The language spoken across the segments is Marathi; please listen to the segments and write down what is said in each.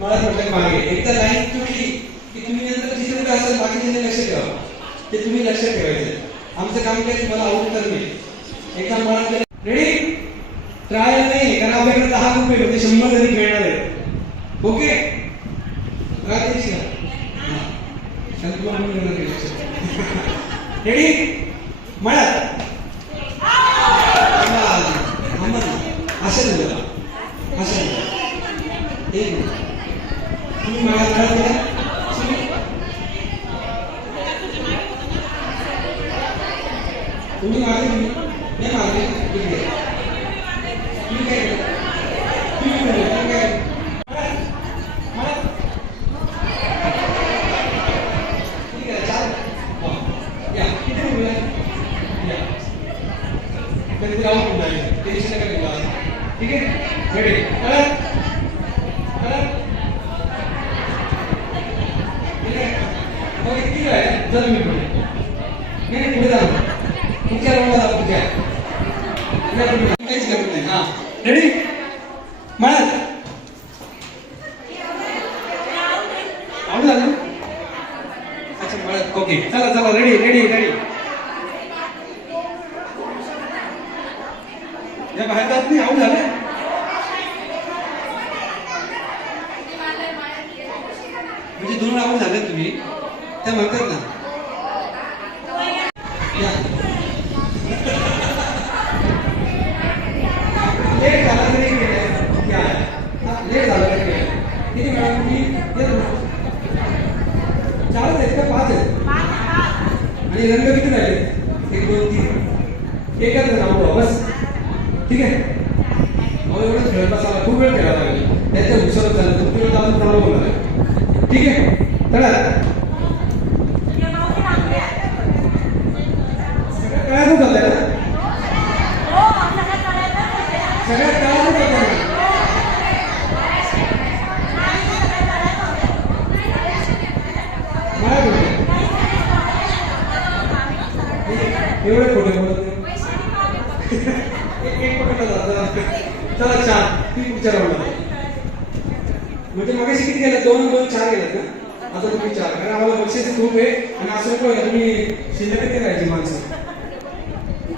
मला म्हटलं मागे एकदा लाईन तुटली की तुम्ही नंतर जिथे कुठे असेल बाकीचे लक्ष ठेवा, ते तुम्ही लक्षात ठेवायचं. आमचं काम काय तुम्हाला आउट करणे. एकदा मला रेडी ट्रायल नाही, कारण आपल्याकडे 10 रुपये म्हणजे 100 जरी मिळणार आहे. ओके रेडी म्हणत असं बोला असं एक तुम्ही मला म्हणत तुम्ही मागे नाही मागे तुम्ही काय ठीक आहे रेडी किती आहे जर मी नाही पुढे जा तुमच्या रोडला जा तुमच्या काहीच करत नाही. हा रेडी म्हणत आवड झालं. अच्छा म्हणत ओके चला चला रेडी रेडी रेडी या बाहेर जात नाही. आऊट झालं म्हणजे 2 आऊट झाले तुम्ही त्या म्हणतात ना लेट झाला तरी लेट झाला तरी किती मॅडम मी 4 आहेत का 5 आहेत आणि रंग किती राहिले 1 2 3 एकच नाव बस. ठीक आहे मला एवढंच खेळत बसायला खूप वेळ खेळायला लागेल त्याच्या हुशार झालं तुमच्या जाऊन प्रॉब्लेम होणार. ठीक आहे चला सगळ्यात कळायचं होतं ना सगळ्यात कळायचं होतं ना मला एवढे खोटे बोलत एक पकडला जातं. चला 4 ती पुढच्या राऊंडला म्हणजे मगाशी किती गेलं 2 2 4 गेलेत ना. आता तुम्ही 4 कारण आम्हाला बक्षीस खूप आहे आणि असं नको आहे तुम्ही शिल्लक किती राहायची माणसं.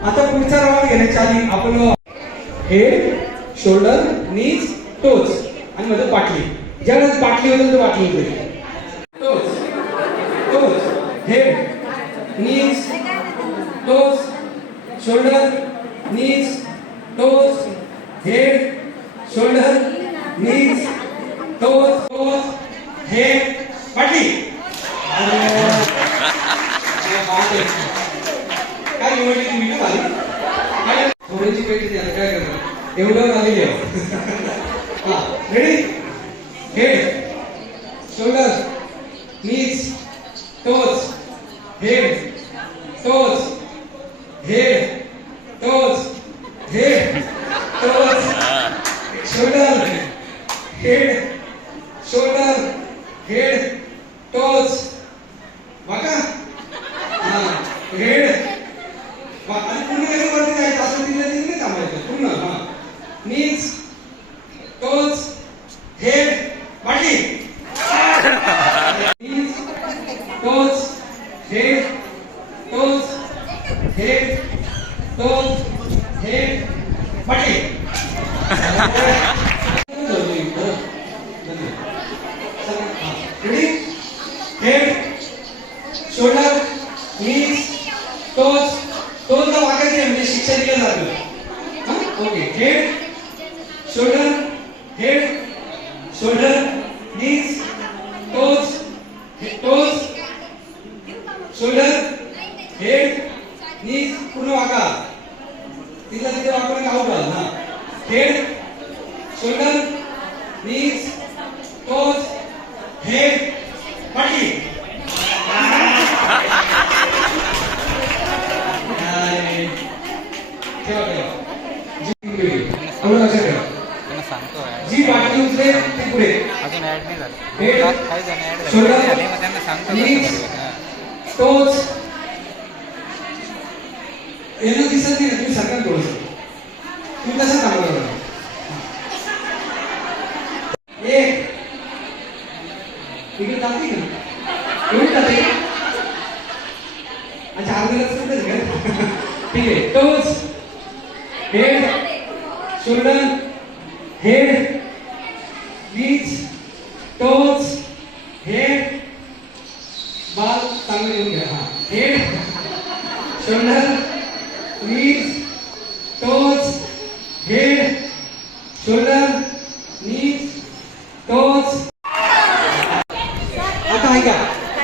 आता पुढचा राऊंड घेण्याच्या आधी आपण हेड शोल्डर नीज टोज आणि मध्ये पाटली. ज्यावेळेस पाटली होईल तर पाटली होईल. टोज टोज हेड नीज toes shoulder knees toes head shoulder knees toes toes head पाटली. काय निवडली तुम्ही ना आली थोडीची पेटी द्या काय करणार एवढं आलेली आहे. हा ready head shoulder knees toes head toes head toes head toes shoulder head shoulder head toes बघा हेड आणि पूर्ण कसं वरती जायचं असं तिला तिथे थांबायचं पूर्ण. हा नीज टोज हेड पाठी knees toes head toes head toes head पाठी. Ready head shoulder knees toes टोजला वाकायचे म्हणजे शिक्षा दिलं जातं. Okay head shoulder head shoulder knees toes toes shoulder head knees पूर्ण वाका तिला तिथे वापरून आउट झाला. हा head shoulder knees toes head पाठी. जी पाठी उचले ती पुढे अजून ऍड नाही झालं. काही जण ऍड झाले मग त्यांना सांगतो टोज यांना दिसत नाही तुम्ही सगळ्यात थोडंसं तुम्ही कसं कामाला इकडे जाते का एवढी जाते का अच्छा अर्ध्याला समजेल का ठीक आहे टोज हेड शोल्डर हेड नीज टोज हेड बाल चांगलं येऊन घ्या हा head shoulder knees toes head shoulder knees toes आता ऐका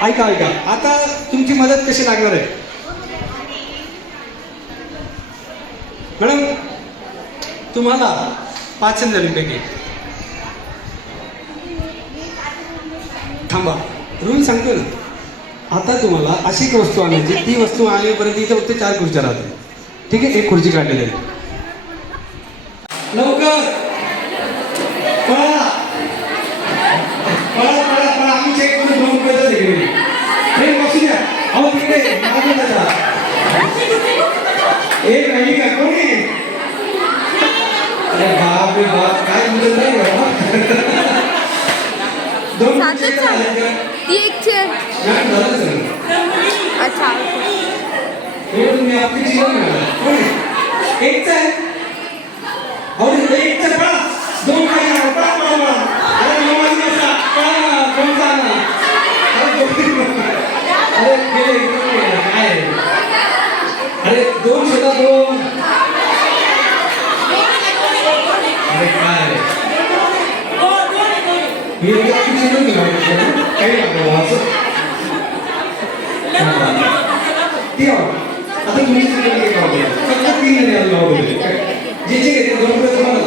ऐका ऐका आता तुमची मदत कशी लागणार आहे मॅडम तुम्हाला 5 जणांपैकी थांबा रूल सांगतो ना आता तुम्हाला अशी एक वस्तू आणायची ती वस्तू आणेपर्यंत इथे फक्त 4 खुर्च्या राहतात ठीक आहे एक खुर्ची काढलेली आहे लवकर पळा पळा पळा पळा आम्ही चेक करून 2 रुपये दिले ट्रेन बसू द्या अहो तिकडे मागे जा एक नाही का कोणी अरे बाप रे बाप काय मुदत नाही बाबा 2 सातच झालं. ती एक चेअर मॅम झालं सर अच्छा हे तुम्ही आपली जीवन कोणी एकच आहे अहो एकच पळा 2 काही पळा पळा पळा अरे मोबाईल नसा पळा कोण जाणार अरे गेले काय अरे 2 शोधा 2 अरे काय हे किती जण काही लागलं असं ती आता तुम्ही फक्त 3 जणी आलो जे जे घेते 2 रुपये तुम्हाला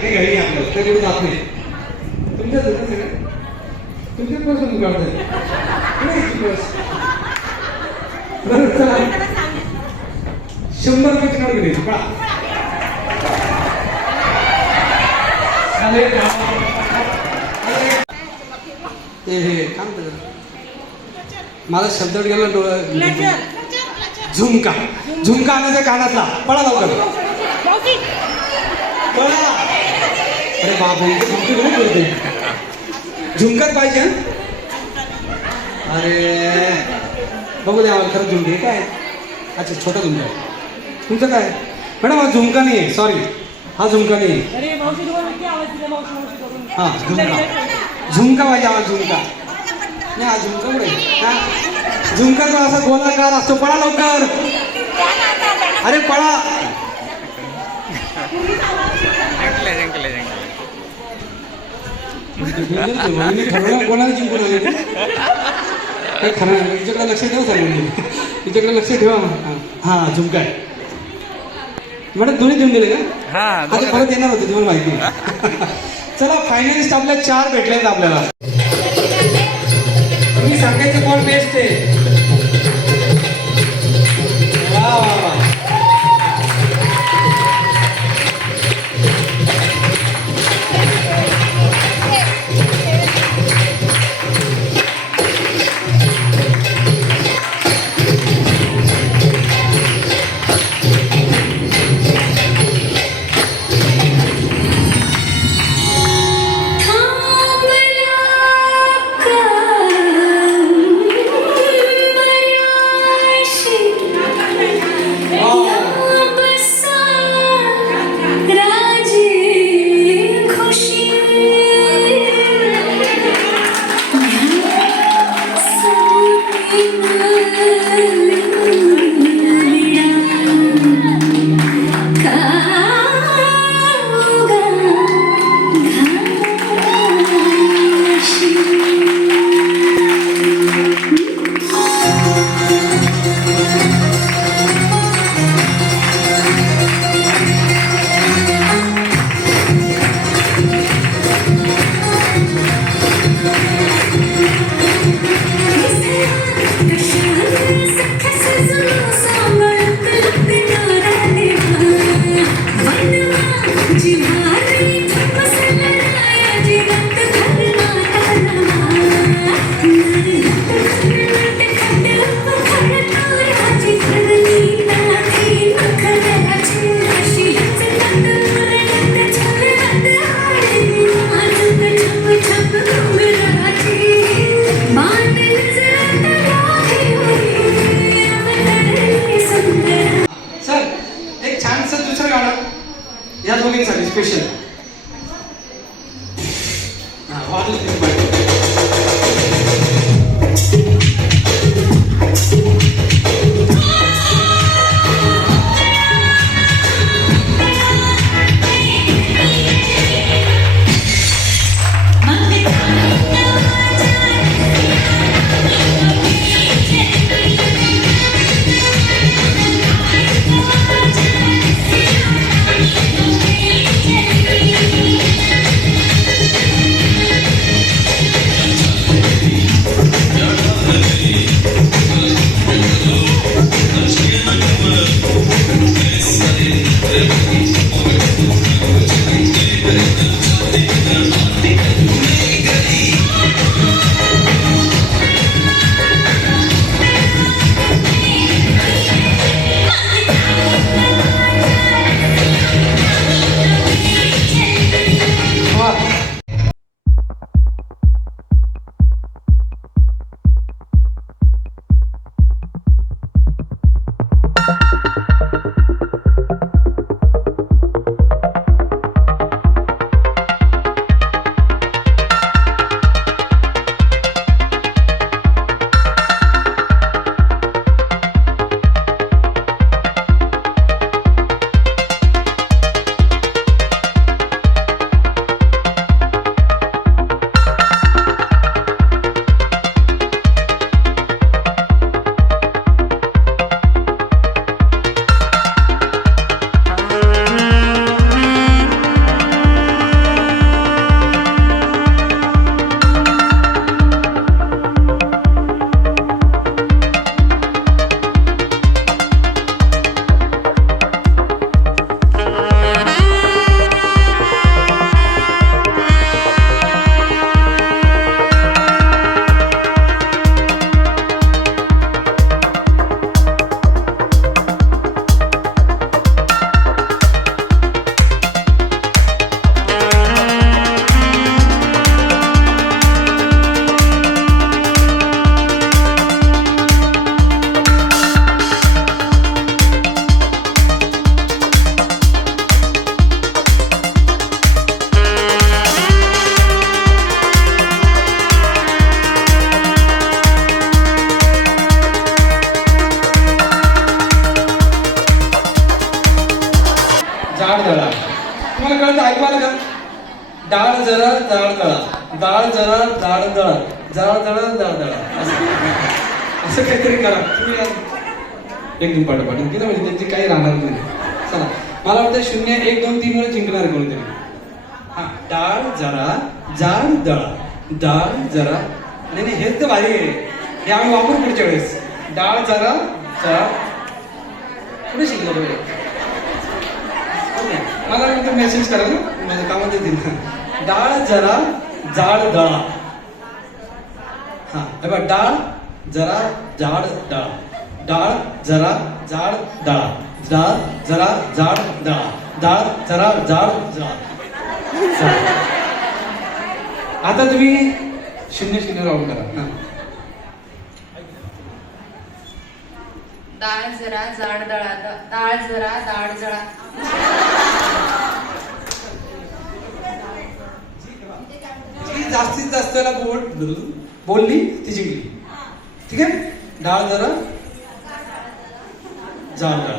काही घरी आपल्याला त्या कुठे जात नाही तुमच्याच होतं सगळं तुमच्याच पासून काढताय बरं चला 100 रुपये काढून घ्यायची पळा हे हे काम मला शब्द गेला डोळा झुमका झुमका आणायचा कानातला पळा लवकर पळा अरे बाबा झुमकी नाही बोलते झुमकाच पाहिजे अरे बघू द्या आम्हाला खरं झुमके काय अच्छा छोटा झुमका आहे तुमचं काय मॅडम हा झुमका नाही आहे सॉरी हा झुमका नाही हा झुमका झुमका पाहिजे आवाज झुमका नाही हा झुमका पुढे हा झुमकाचा असा गोलाकार असतो पळा लवकर अरे पळा जिंकले ठरवलं कोणाला जिंकून आले काय खरं नाही तिच्याकडे लक्ष ठेव सांगून तिच्याकडे लक्ष ठेवा हा झुमका आहे मॅडम दोन्ही देऊन दिले का आता परत येणार होते तुम्हाला माहिती चला फायनलिस्ट आपल्या 4 भेटलेत आपल्याला तुम्ही सांगायचं कोण बेस्ट आहे वा वा वा डाळ जरा जाड दळा, डाळ जरा जाड दळा, जाड दळा जाड दळा, असं काहीतरी करा तुम्ही. एकदम पाठोपाठ किती म्हणजे त्यांची काही राहणार नाही. चला मला वाटतं 0, 1, 2, 3 वर जिंकणार कोणतरी. हा डाळ जरा जाड दळा, डाळ जरा, नाही नाही हेच तर भारी आहे, हे आम्ही वापरू पुढच्या वेळेस. डाळ जरा जाड, कुठे शिकलो बघ. मला नंतर मेसेज करा ना, माझ्या कामात येतील ना. डाळ जरा जाड दळा. हा हे बघ, डाळ जरा जाड दळा, डाळ जरा जाड दळा, डाळ जरा जाड दळा, डाळ जरा जाड दळा. आता तुम्ही 0-0 राऊंड करा. हा डाळ जरा जाड दळा, डाळ जरा जाड जळा. जी जास्तीत जास्त वेळा बोलली ती जिंकली. ठीक आहे. डाळ जरा जाड दळा,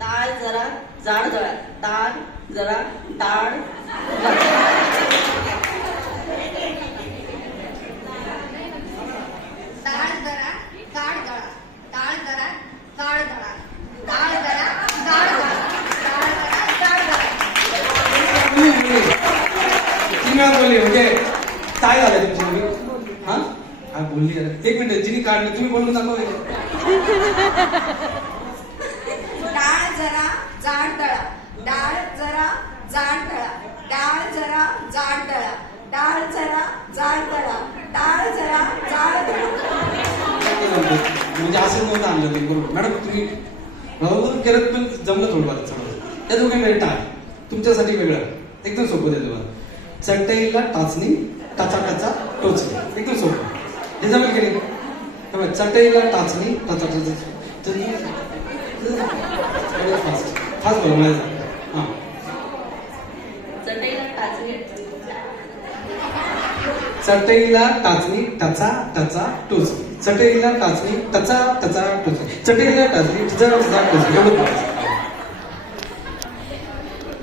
डाळ जरा जाड दळा, डाळ जरा डाळ डाळ जरा गाड दळा, डाळ जरा गाड दळा, डाळ जरा गाड दळा, डाळ जरा गाड दळा. 3 वेळा बोलली म्हणजे काय झालं तुमची मुलगी? हा हा बोलली. 1 मिनिट, जिने काढली तुम्ही बोलून दाखवा. डाळ जरा जाड दळा, डाळ जरा जाड दळा, डाळ जरा जाड दळा, डाळ जरा जाड दळा, डाळ जरा जाड दळा. म्हणजे असं नव्हतं आणलं ते. बरोबर मॅडम, तुम्ही बरोबर केलं पण जमलं थोडं चांगलं. त्या दोघे टाळ तुमच्यासाठी वेगळं एकदम सोपं आहे तुम्हाला. चटईला टाचणी टाचा टाचा टोचली, एकदम सोपं. हे जमेल की नाही? चटईला टाचणी टाचा टाचा फास्ट फास्ट बोला माझ्या. हा चटईला टाचणी चटईला टाचणी टचा टचा टोचली, चटईला टाचणी टचा टचा टोचली, चटईला टाचणी टचा टचा टोचली. एवढं बोलायचं.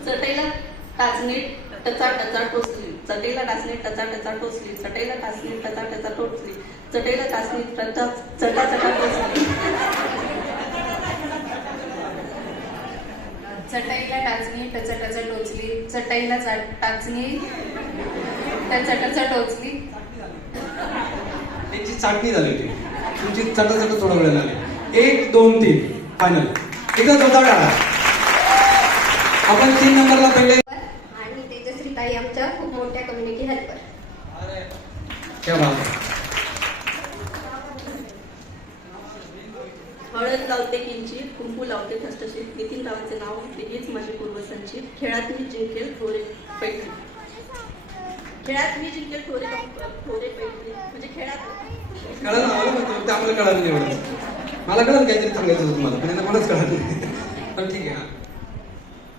चटईला टाचणी टचा टचा टोचली, चटईला टाचणी टचा टचा टोचली, चटईला टाचणी टचा टचा टोचली, चटईला टाचणी टचा चटा चटा टोचली. चटईला टाचणी टचा टचा टोचली, चटईला टाचणी टचा टचा टोचली. त्यांची चाटणी झाली होती, तुमची चटा चटा थोडा वेळ लागली. 1, 2, 3 फायनल. एकदा जोरदार टाळा. आपण 3 नंबरला पहिले. आणि तेजश्री ताई आमच्या खूप मोठ्या कम्युनिटी हेल्पर. क्या बात आहे. हळद लावते किंचित, कुंकू लावते ठसठशीत, नितीन रावांचे नाव घेतले हीच माझी पूर्वसंचित. खेळात मी जिंकेल थोरे पैठणी, खेळात मी जिंकेल थोरे पैठणी. म्हणजे खेळात कळलं ना, मला माहिती, ते आम्हाला कळालं नाही एवढं. मला कळलं काहीतरी सांगायचं होतं तुम्हाला, पण यांना मलाच कळत नाही. पण ठीक आहे. हा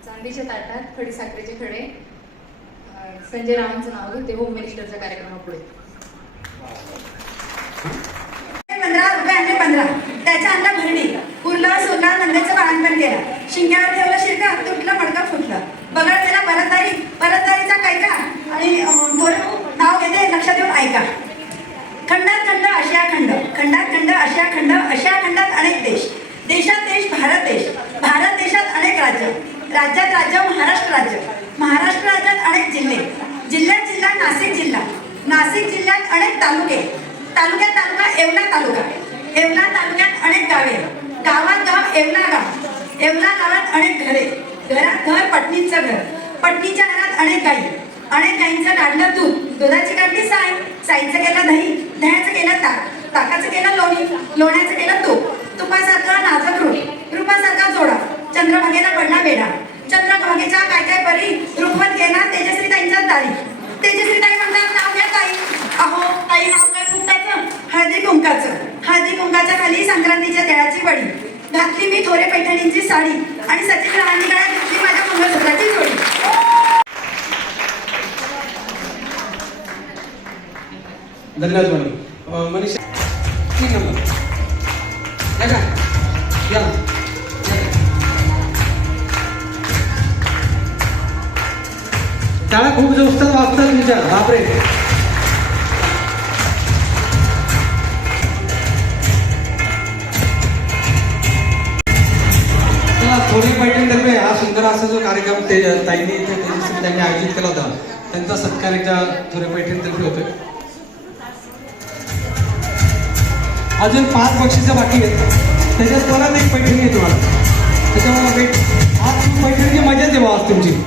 चांदीच्या ताटात खडीसाखरेचे खडे. संजय रावांचं नाव घेते होम मिनिस्टरच्या कार्यक्रमापुढे. 15 रुपये आणले 15, त्याच्या आणला भरणी, उरलं सुरला नंदेचं बाळणपण केलं, शिंग्यावर ठेवलं शिरका, तुटलं मडकं फुटलं, बगळ केला परतदारी, परतदारीचा कायका. आणि थोडं नाव घेते, लक्ष देऊन ऐका. खंडात खंड आशिया खंड, खंडात खंड आशिया खंड, आशिया खंडात अनेक देश, देशात देश भारत देश, भारत देशात अनेक राज्य, राज्यात राज्य महाराष्ट्र राज्य, महाराष्ट्र राज्यात अनेक जिल्हे, जिल्ह्यात जिल्हा नाशिक जिल्हा, नाशिक जिल्ह्यात अनेक तालुके, तालुक्यात तालुका येवला तालुका, येवला तालुक्यात अनेक गावे, गावात गाव येवला गाव, येवला गावात अनेक घरे, घरात घर पत्नीचं घर, पत्नीच्या घरात अनेक गाई, अनेक गाईंचं काढलं दूध, दुधाची काढली साय, साईचं केलं दही, दह्याचं केलं ताक, ताकाचं केलं लोणी, लोण्याचं केलं तूप, तुपासारखा नाजूक रूप, रूपासारखा जोडा, चंद्रभागेला पडला बेडा, चंद्रभागेच्या काय काय परी रूपवत गेला तेजश्री ताईंच्या दारी. तेजश्री ताई म्हणतात, नाव घ्या ताई. अहो ताई, नाव काय फुकटाचं, हळदी कुंकाचं, हळदी कुंकाच्या खाली संक्रांतीच्या तिळाची वडी, घातली मी थोरे पैठणींची साडी, आणि सचिन रावांनी गळ्यात घेतली माझ्या मंगळसूत्राची जोडी. धन्यवाद मॅडम. मनीषा 3 नंबर या का, या शाळा खूप जोस्तात वाजतात तुमच्या, बापरे. चला, थोडी पैठणतर्फे हा सुंदर असा जो कार्यक्रम ते ताईंनी इथे तेजस्वी त्यांनी आयोजित केला होता, त्यांचा सत्कार एकदा थोडे पैठणतर्फे होतोय. अजून 5 बक्षिसं बाकी आहेत, त्याच्यात परत एक पैठणी आहे तुम्हाला. त्याच्यामुळे आज पैठणीची मजाच आहे आज तुमची.